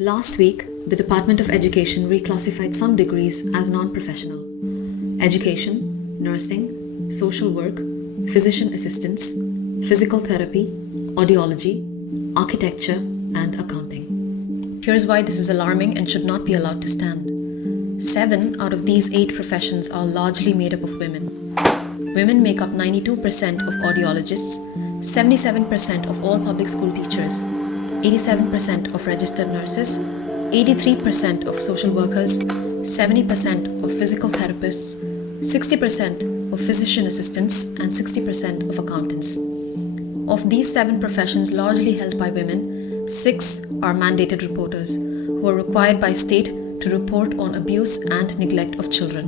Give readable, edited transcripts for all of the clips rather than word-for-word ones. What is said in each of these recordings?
Last week, the Department of Education reclassified some degrees as non-professional. Education, nursing, social work, physician assistants, physical therapy, audiology, architecture, and accounting. Here's why this is alarming and should not be allowed to stand. 7 out of these 8 professions are largely made up of women. Women make up 92% of audiologists, 77% of all public school teachers, 87% of registered nurses, 83% of social workers, 70% of physical therapists, 60% of physician assistants, and 60% of accountants. Of these 7 professions largely held by women, 6 are mandated reporters who are required by state to report on abuse and neglect of children.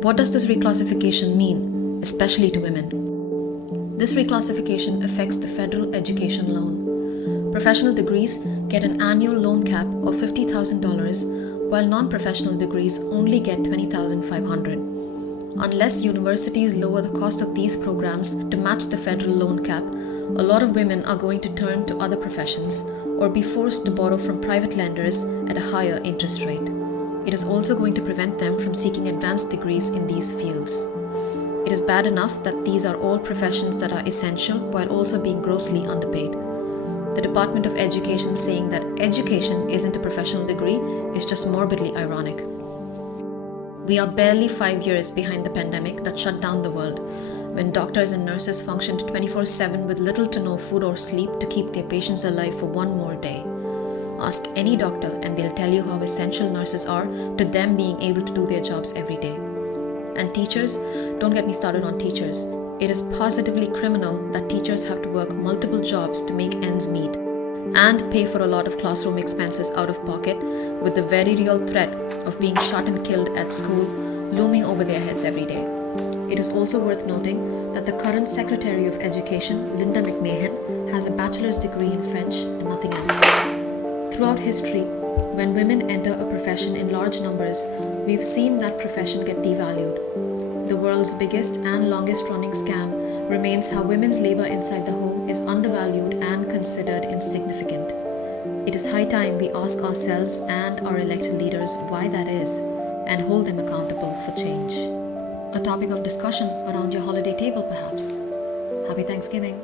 What does this reclassification mean, especially to women? This reclassification affects the federal education loan. Professional degrees get an annual loan cap of $50,000, while non-professional degrees only get $20,500. Unless universities lower the cost of these programs to match the federal loan cap, a lot of women are going to turn to other professions or be forced to borrow from private lenders at a higher interest rate. It is also going to prevent them from seeking advanced degrees in these fields. It is bad enough that these are all professions that are essential while also being grossly underpaid. The Department of Education saying that education isn't a professional degree is just morbidly ironic. We are barely 5 years behind the pandemic that shut down the world, when doctors and nurses functioned 24/7 with little to no food or sleep to keep their patients alive for one more day. Ask any doctor and they'll tell you how essential nurses are to them being able to do their jobs every day. And teachers, don't get me started on teachers. It is positively criminal that teachers have to work multiple jobs to make ends meet and pay for a lot of classroom expenses out of pocket, with the very real threat of being shot and killed at school looming over their heads every day. It is also worth noting that the current Secretary of Education, Linda McMahon, has a bachelor's degree in French and nothing else. Throughout history, when women enter a profession in large numbers, we've seen that profession get devalued. The world's biggest and longest running scam remains how women's labor inside the home is undervalued and considered insignificant. It is high time we ask ourselves and our elected leaders why that is and hold them accountable for change. A topic of discussion around your holiday table, perhaps. Happy Thanksgiving.